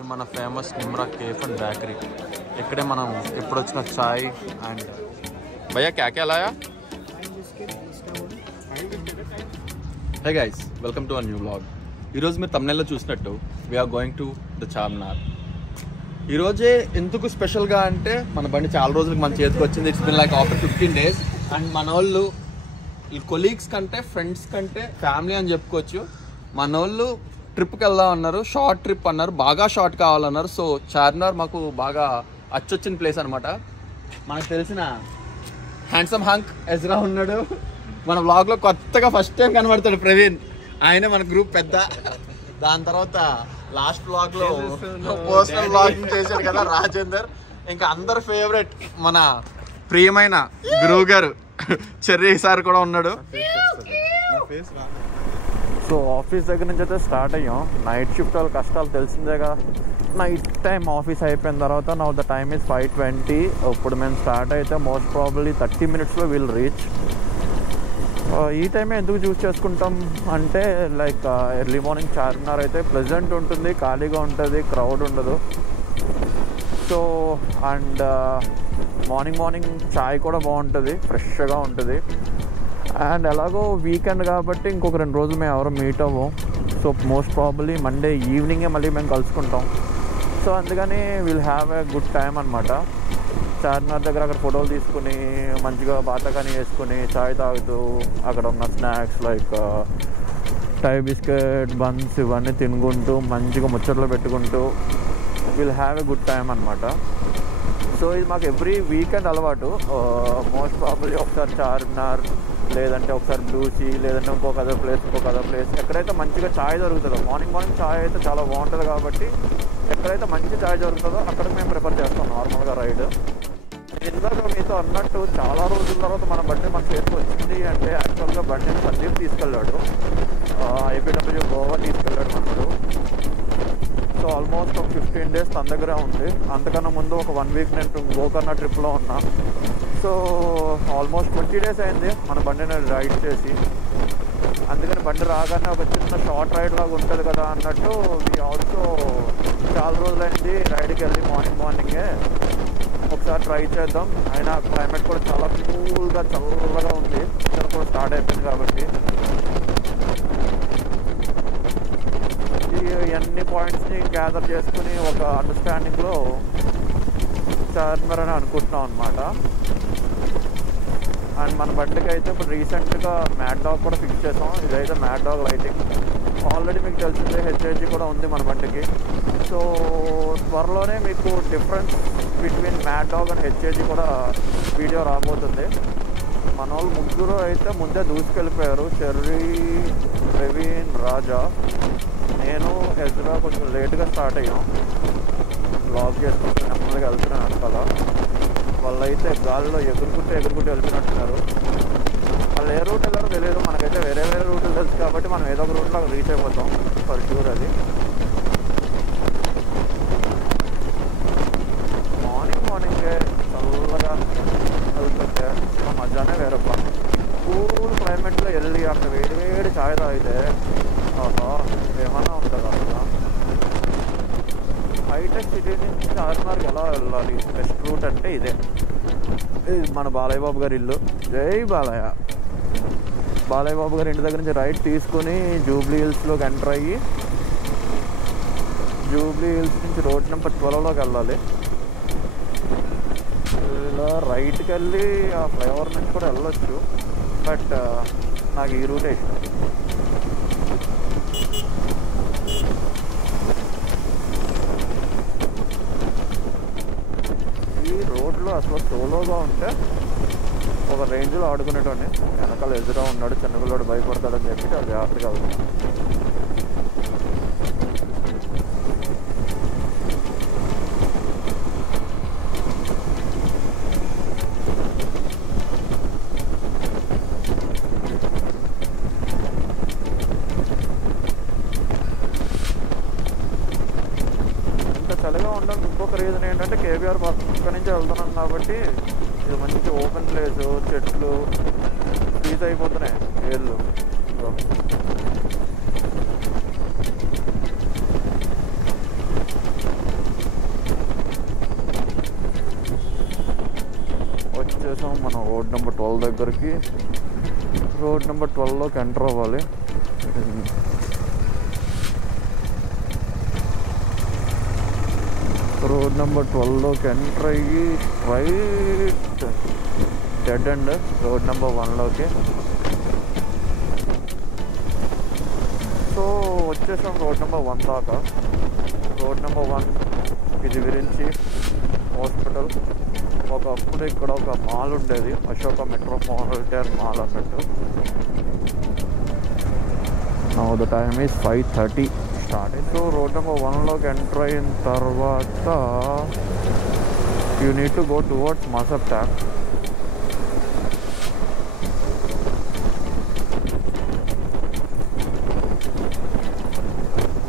ఇది మన famous Nimrah cafe and bakery. ఇక్కడే మనం ఎప్పుడు వచ్చిన చాయ్ అండ్ భయ్యా క్యా క్యా లాయా. Hey guys, welcome to our new vlog. ఈరోజు మీరు తమ్నెల్లో చూసినట్టు we are going to the Charminar. ఈరోజే ఎందుకు స్పెషల్గా అంటే మన బండి చాలా రోజులకు మన చేతికి వచ్చింది. It's been like after 15 days. And మన వాళ్ళు ఈ కొలీగ్స్ కంటే ఫ్రెండ్స్ కంటే ఫ్యామిలీ అని చెప్పుకోవచ్చు. మన వాళ్ళు ట్రిప్కి వెళ్దాం అన్నారు, షార్ట్ ట్రిప్ అన్నారు, బాగా షార్ట్ కావాలన్నారు. సో చార్మినార్ మాకు బాగా అచ్చొచ్చిన ప్లేస్ అనమాట. మనకు తెలిసిన హ్యాండ్సమ్ హంక్ ఎజ్రా ఉన్నాడు మన వ్లాగ్లో, కొత్తగా ఫస్ట్ టైం కనబడతాడు ప్రవీణ్. ఆయనే మన గ్రూప్ పెద్ద. దాని తర్వాత లాస్ట్ వ్లాగ్లో పర్సనల్ వ్లాగింగ్ చేశాడు కదా రాజేందర్. ఇంకా అందరు ఫేవరెట్ మన ప్రియమైన గురువు గారు చెర్రీ సార్ కూడా ఉన్నాడు. సో ఆఫీస్ దగ్గర నుంచి అయితే స్టార్ట్ అయ్యాం. నైట్ షిఫ్ట్ వాళ్ళ కష్టాలు తెలిసిందేగా. నైట్ టైం ఆఫీస్ అయిపోయిన తర్వాత నౌ ద టైమ్ ఈజ్ 5:20. ఇప్పుడు మేము స్టార్ట్ అయితే మోస్ట్ ప్రాబబ్లీ 30 minutesలో విల్ రీచ్. ఈ టైమే ఎందుకు చూస్ చేసుకుంటాం అంటే లైక్ ఎర్లీ మార్నింగ్ చార్మినార్ అయితే ప్లెజెంట్ ఉంటుంది, ఖాళీగా ఉంటుంది, క్రౌడ్ ఉండదు. సో అండ్ మార్నింగ్ చాయ్ కూడా బాగుంటుంది, ఫ్రెష్గా ఉంటుంది. అండ్ ఎలాగో వీకెండ్ కాబట్టి ఇంకొక 2 రోజులు మేము ఎవరు మీట్ అవ్వం. సో మోస్ట్ ప్రాబబ్లీ మండే ఈవినింగే మళ్ళీ మేము కలుసుకుంటాం. సో అందుకని will have a good time అనమాట. చార్మినార్ దగ్గర అక్కడ ఫోటోలు తీసుకుని మంచిగా బాతకాని వేసుకుని చాయ్ తాగుతూ అక్కడ ఉన్న స్నాక్స్ లైక్ టై బిస్కెట్ బన్స్ ఇవన్నీ తినుకుంటూ మంచిగా ముచ్చట్లు పెట్టుకుంటూ will have a good time అనమాట. సో ఇది మాకు ఎవ్రీ వీకెండ్ అలవాటు. మోస్ట్ ప్రాబబ్లీ ఒకసారి చార్మినార్, లేదంటే ఒకసారి బ్లూసీ, లేదంటే ఇంకొక అదర్ ప్లేస్ ఎక్కడైతే మంచిగా చాయ్ దొరుకుతుందో. మార్నింగ్ చాయ్ అయితే చాలా బాగుంటుంది కాబట్టి ఎక్కడైతే మంచి చాయ్ దొరుకుతుందో అక్కడికి మేము ప్రిఫర్ చేస్తాం నార్మల్గా రైడ్. ఇందాక మీతో అన్నట్టు చాలా రోజుల తర్వాత మన బండి మన చేతికి వచ్చింది అంటే యాక్చువల్గా బండిని సందీప్ తీసుకెళ్ళాడు. ఐపీడబ్ల్యూ గోవా తీసుకెళ్ళాడు మనడు. సో ఆల్మోస్ట్ ఒక 15 days తన దగ్గర ఉంది. అంతకన్నా ముందు ఒక 1 week నేను గోకర్ణ ట్రిప్లో ఉన్నా. సో ఆల్మోస్ట్ 20 days అయింది మన బండిని రైడ్ చేసి. అందుకని బండి రాగానే ఒక చిన్న షార్ట్ రైడ్ లాగా ఉంటుంది కదా అన్నట్టు వి ఆల్సో చాలా రోజులైంది రైడ్కి వెళ్ళి మార్నింగే ఒకసారి ట్రై చేద్దాం. అయినా క్లైమేట్ కూడా చాలా కూల్గా చల్లగా ఉంది. ఇక్కడ కూడా స్టార్ట్ అయిపోయింది కాబట్టి ఈ అన్ని పాయింట్స్ని గ్యాదర్ చేసుకుని ఒక అండర్స్టాండింగ్లో చార్మినార్ అని అనుకుంటున్నాం అనమాట. అండ్ మన బండికి అయితే ఇప్పుడు రీసెంట్గా మ్యాడ్ డాగ్ కూడా ఫిక్స్ చేసాం. ఇదైతే మ్యాడ్ డాగ్ లైటింగ్. ఆల్రెడీ మీకు తెలిసిందే హెచ్ఐజీ కూడా ఉంది మన బండికి. సో త్వరలోనే మీకు difference between mad dog and HIG కూడా వీడియో రాబోతుంది. మన వాళ్ళు ముగ్గురు అయితే ముందే దూసుకెళ్ళిపోయారు. చెర్రీ, ప్రవీణ్, రాజా, నేను, ఎజ్రా కొంచెం లేట్గా స్టార్ట్ అయ్యాం. లాక్ చేసుకుంటూ నెమ్మదిగా వెళ్తున్నాను కదా. వాళ్ళు అయితే గాలిలో ఎగురుకుంటూ వెళ్తున్నట్టున్నారు. వాళ్ళు ఏ రూట్ వెళ్ళారో తెలియదు. మనకైతే వేరే రూట్లు తెలుసు కాబట్టి మనం ఏదో ఒక రూట్లో రీచ్ అయిపోతాం ఫర్ ష్యూర్. అది మార్నింగే చల్లగా వెళ్తుంటే మధ్యాహ్నం వేరప్ప కూల్ క్లైమేట్లో వెళ్ళి అక్కడ వేడి చాయ్ తాగితే ఏమన్నా ఉంటుందా? హైటెక్ సిటీ నుంచి చార్మినార్కి ఎలా వెళ్ళాలి? బెస్ట్ రూట్ అంటే ఇదే. ఇది మన బాలయ్య బాబు గారి ఇల్లు. జై బాలయ్య. బాలయ్య బాబు గారి ఇంటి దగ్గర నుంచి రైట్ తీసుకుని జూబ్లీ హిల్స్లోకి ఎంటర్ అయ్యి జూబ్లీ హిల్స్ నుంచి రోడ్ నెంబర్ 12లోకి వెళ్ళాలి. ఇలా రైట్కి వెళ్ళి ఆ ఫ్లైఓవర్ నుంచి కూడా వెళ్ళొచ్చు. బట్ నాకు ఈ రూటే ఇష్టం. ఈ రోడ్లో అసలు సోలోగా ఉంటే ఒక రేంజ్లో ఆడుకునేటోని. వెనకాల ఎదురా ఉన్నాడు, చిన్నపిల్లడు భయపడతాడని చెప్పి చాలా జాగ్రత్తగా అవుతున్నాను. చలిగా ఉండడం ఇంకొక రీజన్ ఏంటంటే కేబీఆర్ పక్క నుంచి వెళ్తున్నాం కాబట్టి ఇది మంచి ఓపెన్ ప్లేసు, చెట్లు ఫ్రీజ్ అయిపోతున్నాయి ఏళ్ళు. సో 1 రోడ్ నెంబర్ 12 దగ్గరికి. రోడ్ నెంబర్ 12లోకి ఎంటర్ అవ్వాలి. రోడ్ నెంబర్ 12లోకి ఎంటర్ అయ్యి straight dead end road number 1లోకి. సో వచ్చేసాం రోడ్ నెంబర్ 1 దాకా. రోడ్ నెంబర్ 1 ఇది గురించి హాస్పిటల్. ఒకప్పుడు ఇక్కడ ఒక మాల్ ఉండేది, అశోక మెట్రోపాలిటన్ మాల్ అన్నట్టు. Now the time is 5:30 start. So road number 1లోకి ఎంటర్ అయిన తర్వాత you need to go towards Masab Tank.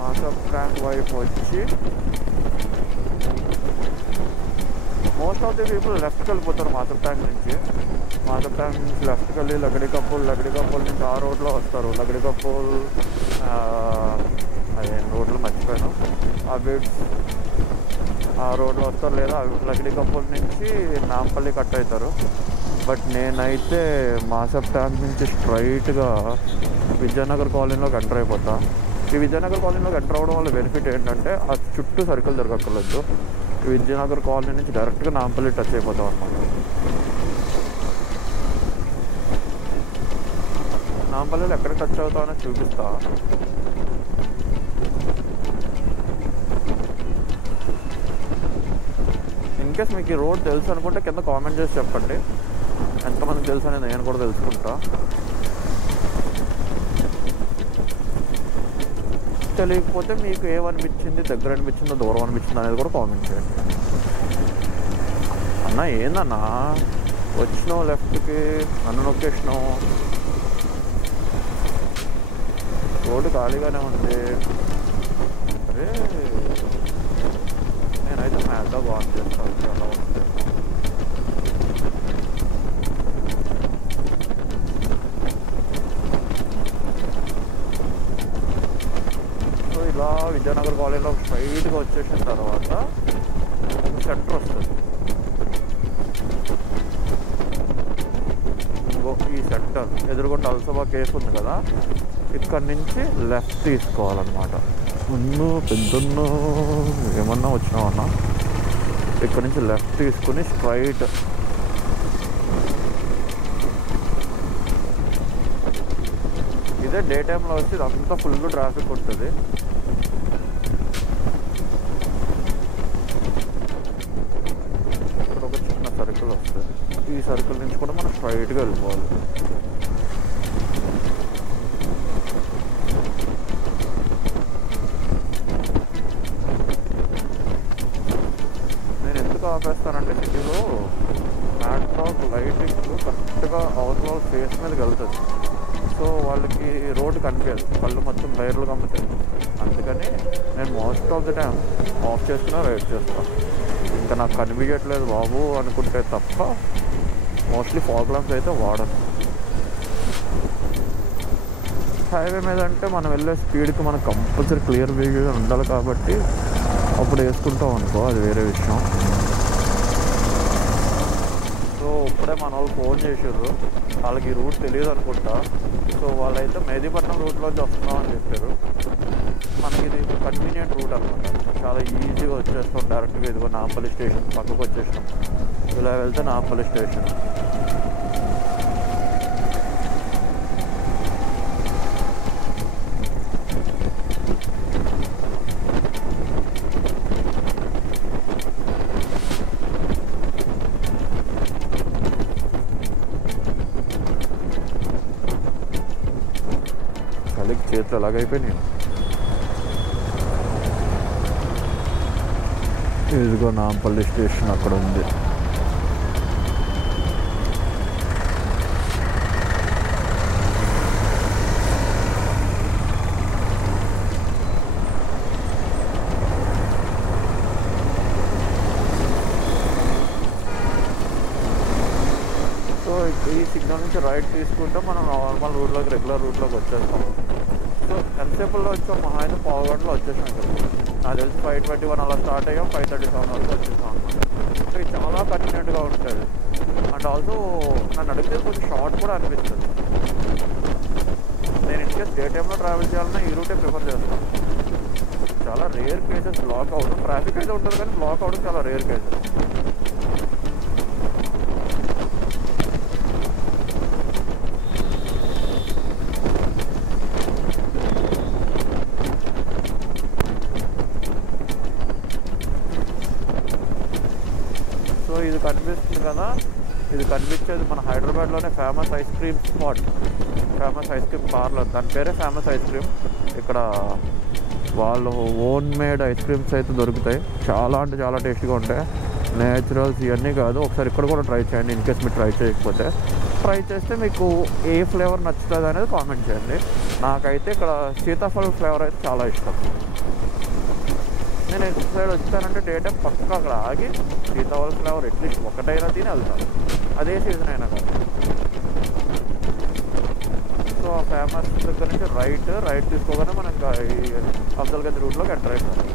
Masab Tank వైపు వచ్చి మోస్ట్ ఆఫ్ ది పీపుల్ లెఫ్ట్కి వెళ్ళిపోతారు. మాసప్ ట్యాంక్ నుంచి లెఫ్ట్కి వెళ్ళి లగడి కప్పుల్ నుంచి ఆ రోడ్లో వస్తారు. లగడి కప్పుల్ అదేం రోడ్లు మర్చిపోయాను, ఆ బిడ్స్ ఆ రోడ్లో వస్తారు. లేదా లగడి కప్పుల్ నుంచి నాంపల్లి కట్ అవుతారు. బట్ నేనైతే మాసప్ ట్యాంక్ నుంచి స్ట్రైట్గా విజయనగర్ కాలనీలోకి ఎంటర్ అయిపోతా. ఈ విజయనగర్ కాలనీలోకి ఎంటర్ అవ్వడం వల్ల బెనిఫిట్ ఏంటంటే ఆ చుట్టూ సర్కిల్ జరగక్కర్లేదు. విజయనగర్ కాలనీ నుంచి డైరెక్ట్గా నాంపల్లి టచ్ అయిపోతాం అన్నమాట. నాంపల్లిలో ఎక్కడ టచ్ అవుతామని చూపిస్తా. ఇన్కేస్ మీకు ఈ రోడ్ తెలుసు అనుకుంటే కింద కామెంట్ చేసి చెప్పండి. ఎంతమందికి తెలుసు అనేది నేను కూడా తెలుసుకుంటా. తెలియకపోతే మీకు ఏమనిపించింది, దగ్గర అనిపించిందో దూరం అనిపించింది అనేది కూడా కామెంట్ చేయండి. అన్న ఏందన్నా వచ్చినావు లెఫ్ట్కి, నన్ను నొక్కేసినావు. రోడ్డు ఖాళీగానే ఉంది. అరే నేనైతే మ్యాప్గా ఆన్ చేస్తాను అలా వస్తే. సో ఇలా విజయనగర్ కాలేజ్లో స్ట్రైట్గా వచ్చేసిన తర్వాత ఒక సెంటర్ వస్తుంది. ఇంకో ఈ సెంటర్ ఎదురుగుండా అల్సబా కేఫ్ ఉంది కదా, ఇక్కడ నుంచి లెఫ్ట్ తీసుకోవాలన్నమాట. పెద్దన్న ఏమన్నా వచ్చినామన్నా ఇక్కడ నుంచి లెఫ్ట్ తీసుకుని స్ట్రైట్ ఇదే డే టైంలో వచ్చి ఇదంతా ఫుల్ ట్రాఫిక్ ఉంటుంది. ఇక్కడ ఒక చిన్న సర్కిల్ వస్తుంది. ఈ సర్కిల్ నుంచి కూడా మనం స్ట్రైట్గా వెళ్ళిపోవాలి. ఆపేస్తానంటే సిటీలో మ్యాట్రాక్ లైటింగ్ కరెక్ట్గా అవతల ఫేస్ మీదకి వెళ్తుంది. సో వాళ్ళకి రోడ్డు కనిపించదు, కళ్ళు మొత్తం టైర్లు కమ్ముతాయి. అందుకని నేను most of the time of చేసుకున్నా రైడ్ చేస్తాను. ఇంకా నాకు కనిపించట్లేదు బాబు అనుకుంటే తప్ప మోస్ట్లీ ఫాగ్ ల్యాంప్స్ అయితే వాడను. హైవే మీద అంటే మనం వెళ్ళే స్పీడ్కి మనకు కంపల్సరీ క్లియర్ వ్యూ ఉండాలి కాబట్టి అప్పుడు వేసుకుంటాం అనుకో, అది వేరే విషయం. సో ఇప్పుడే మన వాళ్ళు ఫోన్ చేసారు, వాళ్ళకి ఈ రూట్ తెలియదు అనుకుంటా. సో వాళ్ళైతే మెహదీపట్నం రూట్లోంచి వస్తున్నాం అని చెప్పారు. మనకి ఇది కన్వీనియంట్ రూట్ అనమాట, చాలా ఈజీగా వచ్చేస్తాం. డైరెక్ట్గా ఇదిగో నాంపల్లి స్టేషన్ పక్కకు వచ్చేసాం. ఇలా వెళ్తే నాంపల్లి స్టేషన్. చేతులు ఎలాగైపోయినాయి. ఇదిగో నాంపల్లి స్టేషన్ అక్కడ ఉంది. సో ఈ సిగ్నల్ నుంచి రైట్ తీసుకుంటే మనం నార్మల్ రూట్లోకి, రెగ్యులర్ రూట్లోకి వచ్చేస్తాం. సో ఎంతసేపుల్లో వచ్చాం, మహా అయితే పావుగంటలో వచ్చేసాం కదా. నాకు తెలిసి 5:21 అలా స్టార్ట్ అయ్యాం, 5:37 వరకు వచ్చేసాం అనమాట. సో ఉంటాయి, చాలా కన్వీనియంట్గా ఉంటుంది. అండ్ ఆల్సో నన్ను అడిగితే కొంచెం షార్ట్ కూడా అనిపిస్తుంది. నేను ఇన్కేస్ డే టైంలో ట్రావెల్ చేయాలన్నా ఈ రూటే ప్రిఫర్ చేస్తాను. చాలా రేర్ కేసెస్ బ్లాక్ అవ్వడం, ట్రాఫిక్ అయితే ఉంటుంది కానీ బ్లాక్ అవ్వడం చాలా రేర్ కేసెస్. సో ఇది కనిపిస్తుంది కదా, ఇది కనిపించేది మన హైదరాబాద్లోనే famous ice cream spot, famous ice cream parlour. దాని పేరే ఫేమస్ ఐస్ క్రీమ్. ఇక్కడ వాళ్ళు ఓన్ మేడ్ ఐస్ క్రీమ్స్ అయితే దొరుకుతాయి, చాలా అంటే చాలా టేస్టీగా ఉంటాయి. నేచురల్స్ ఇవన్నీ కాదు, ఒకసారి ఇక్కడ కూడా ట్రై చేయండి. ఇన్కేస్ మీరు ట్రై చేయకపోతే, ట్రై చేస్తే మీకు ఏ ఫ్లేవర్ నచ్చుతుంది అనేది కామెంట్ చేయండి. నాకైతే ఇక్కడ సీతాఫల్ ఫ్లేవర్ అయితే చాలా ఇష్టం. నేను ఎటు సైడ్ వచ్చానంటే డే టైం పక్కగా అక్కడ ఆగి సీతాఫల్ ఫ్లేవర్ అట్లీస్ట్ ఒకటైనా తిని వెళ్తాను, అదే సీజన్ అయినా కానీ. సో ఆ ఫేమస్ దగ్గర నుంచి రైట్ తీసుకోగానే మనకు ఈ అఫ్జల్గంజ్ రూట్లోకి ఎంటర్ అయిపోతాం.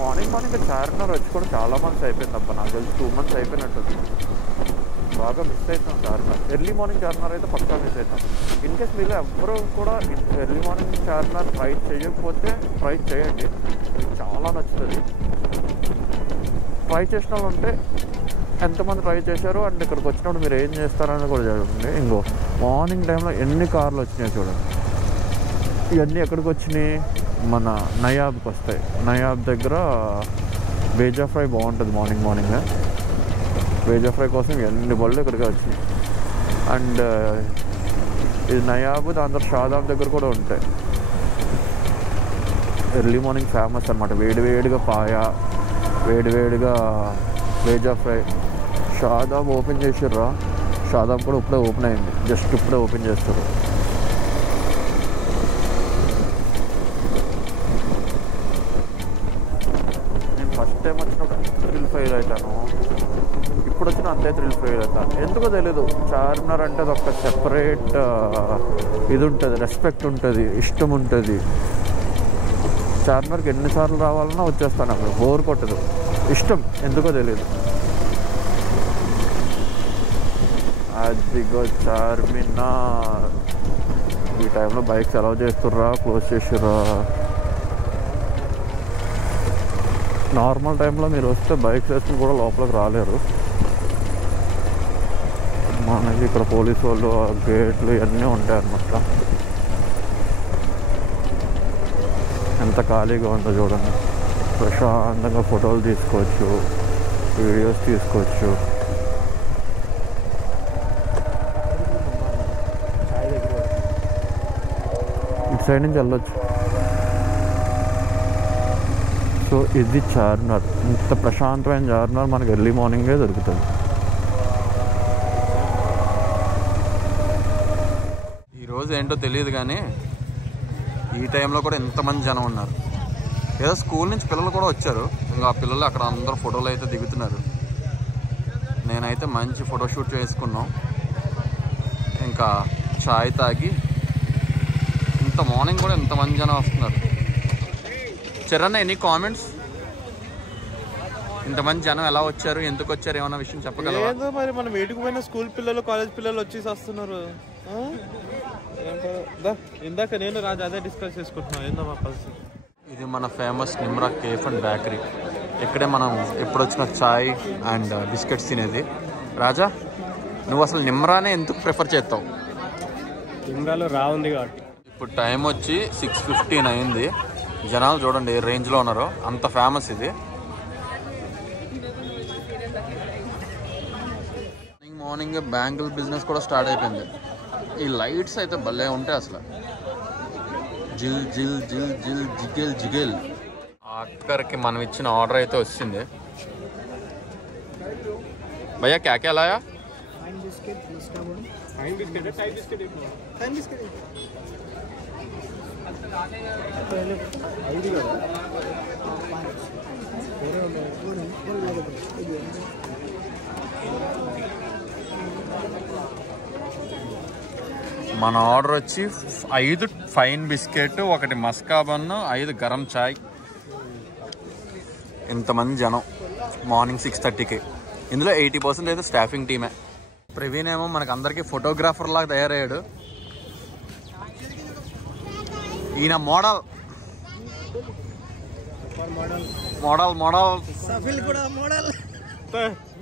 మార్నింగ్ చార్మినార్ వచ్చి కూడా చాలా మంత్స్ అయిపోయింది అబ్బా, నాకు తెలిసి 2 months అయిపోయినట్టుంది. బాగా మిస్ అవుతాం చార్మినార్. ఎర్లీ మార్నింగ్ చార్మినార్ అయితే పక్కా మిస్ అవుతాం. ఇన్కేస్ మీరు ఎవ్వరూ కూడా ఎర్లీ మార్నింగ్ చార్మినార్ ట్రై చేయకపోతే ట్రై చేయండి, మీకు చాలా నచ్చుతుంది. ట్రై చేసిన వాళ్ళు ఉంటే ఎంతమంది ట్రై చేశారు అండ్ ఇక్కడికి వచ్చినప్పుడు మీరు ఏం చేస్తారని కూడా చూడండి. ఇంకో మార్నింగ్ టైంలో ఎన్ని కార్లు వచ్చినాయి చూడండి. ఇవన్నీ ఎక్కడికి వచ్చినాయి, మన నయాబ్కి వస్తాయి. నయాబ్ దగ్గర బేజా ఫ్రై బాగుంటుంది మార్నింగ్. బేజా ఫ్రై కోసం ఎన్ని బళ్ళు ఇక్కడికి వచ్చినాయి. అండ్ ఇది నయాబ్, దాని తర్వాత షాదాబ్ దగ్గర కూడా ఉంటాయి. ఎర్లీ మార్నింగ్ ఫేమస్ అనమాట. వేడివేడిగా పాయ, వేడివేడిగా బేజా ఫ్రై. షాదాబ్ ఓపెన్ చేసిర్రా, షాదాబ్ కూడా ఇప్పుడే ఓపెన్ అయింది, జస్ట్ ఇప్పుడే ఓపెన్ చేస్తారు. నేను ఫస్ట్ టైం వచ్చినప్పుడు అంత థ్రిల్ ఫీల్ అవుతాను, ఇప్పుడు వచ్చిన అంతే థ్రిల్ ఫీల్ అవుతాను. ఎందుకో తెలీదు, చార్మినార్ అంటే అది ఒక సెపరేట్ ఇది ఉంటుంది, రెస్పెక్ట్ ఉంటుంది, ఇష్టం ఉంటుంది. చార్మినార్కి ఎన్నిసార్లు రావాలన్నా వచ్చేస్తాను, అక్కడ బోర్ కొట్టదు, ఇష్టం ఎందుకో తెలీదు. అదిగో చార్మినార్. ఈ టైంలో బైక్స్ అలౌ చేస్తుర్రా, క్లోజ్ చేసిర్రా? నార్మల్ టైంలో మీరు వస్తే బైక్స్ వేసుకుని కూడా లోపలికి రాలేరు. మనకి ఇక్కడ పోలీసు వాళ్ళు, గేట్లు ఇవన్నీ ఉంటాయి అన్నమాట. ఎంత ఖాళీగా ఉందో చూడండి. ప్రశాంతంగా ఫోటోలు తీసుకోవచ్చు, వీడియోస్ తీసుకోవచ్చు. ఇటు సైడ్ నుంచి వెళ్ళొచ్చు. సో ఇది చార్మినార్. ఇంత ప్రశాంతమైన చార్మినార్ మనకి ఎర్లీ మార్నింగే దొరుకుతుంది. ఈరోజు ఏంటో తెలియదు కానీ ఈ టైంలో కూడా ఎంతమంది జనం ఉన్నారు. ఏదో స్కూల్ నుంచి పిల్లలు కూడా వచ్చారు. ఇంకా ఆ పిల్లలు అక్కడ అందరూ ఫోటోలు అయితే దిగుతున్నారు. నేనైతే మంచి ఫోటోషూట్ చేసుకున్నాం. ఇంకా చాయ్ తాగి, ఇంత మార్నింగ్ కూడా ఎంతమంది జనం వస్తున్నారు. Charan, any comments? ఇంతమంది జనం ఎలా వచ్చారు, ఎందుకు వచ్చారు, ఏమన్నా విషయం చెప్పగలవా? ఏదో మరి మనం ఏటుకు పోయిన స్కూల్ పిల్లలు, కాలేజ్ పిల్లలు వచ్చేసి వస్తున్నారు. ఇందాక నేను రాజు అదే డిస్కస్ చేసుకుంటున్నాను, ఏందో మా పరిస్థితి. ఇది మన famous Nimrah cafe and bakery. ఇక్కడే మనం ఎప్పుడు వచ్చిన చాయ్ అండ్ బిస్కెట్స్ తినేది. రాజా, నువ్వు అసలు నిమ్రానే ఎందుకు ప్రిఫర్ చేస్తావు? నిమ్రాలో ఉంది కాబట్టి. ఇప్పుడు టైం వచ్చి 6:15 అయింది. జనాలు చూడండి ఏ రేంజ్లో ఉన్నారో, అంత ఫేమస్ ఇది. మార్నింగ్ బ్యాంగిల్ బిజినెస్ కూడా స్టార్ట్ అయిపోయింది. ఈ లైట్స్ అయితే భలే ఉంటాయి అసలు. జిల్ జిల్ జిల్ జిల్ జిగేల్ జిగేల్. ఆఖరికి మనం ఇచ్చిన ఆర్డర్ అయితే వచ్చింది. భయ్యా క్యా క్యా లాయా? మన ఆర్డర్ వచ్చి 5 ఫైన్ బిస్కెట్, 1 మస్కా బన్, 5 గరం చాయ్. ఇంతమంది జనం. మార్నింగ్ 6:30కి. ఇందులో 80% అయితే స్టాఫింగ్ టీమే. ప్రవీణ్ ఏమో మనకు అందరికీ ఫోటోగ్రాఫర్ లాగా తయారయ్యాడు. ఈయన మోడల్ మోడల్ మోడల్ సఫిల్ కూడా మోడల్.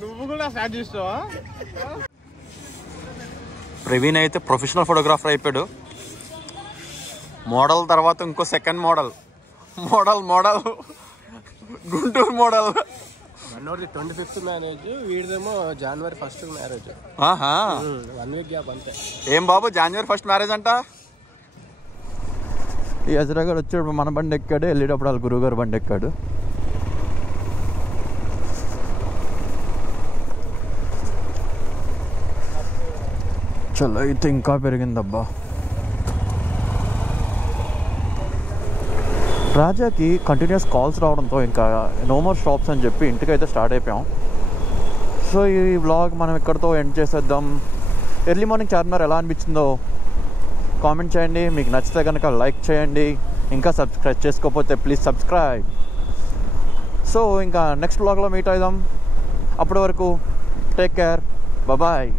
నువ్వు కూడా స్టార్ట్ చేస్తావా? ప్రవీణ్ అయితే ప్రొఫెషనల్ ఫోటోగ్రాఫర్ అయిపోయాడు. మోడల్ తర్వాత ఇంకో second model model model Guntur model. 25th marriage, వీడిదేమో January 1st marriage. 1 week gap అంతే. ఏం బాబు January 1st మ్యారేజ్ అంట? ఈ హజరాగాడు వచ్చేటప్పుడు మన బండి ఎక్కాడు, వెళ్ళేటప్పుడు వాళ్ళ గురువుగారు బండి ఎక్కాడు. చలో అయితే ఇంకా పెరిగిందబ్బా. రాజాకి కంటిన్యూస్ కాల్స్ రావడంతో ఇంకా నో మోర్ స్టాప్స్ అని చెప్పి ఇంటికైతే స్టార్ట్ అయిపోయాం. సో ఈ వ్లాగ్ మనం ఇక్కడితో ఎండ్ చేసేద్దాం. ఎర్లీ మార్నింగ్ చార్మినార్ ఎలా అనిపించిందో కామెంట్ చేయండి. మీకు నచ్చితే కనుక లైక్ చేయండి. ఇంకా సబ్స్క్రైబ్ చేసుకోకపోతే ప్లీజ్ సబ్స్క్రైబ్. సో ఇంకా నెక్స్ట్ వ్లాగ్లో మీట్ అవుదాం. అప్పటి వరకు టేక్ కేర్, బాయ్.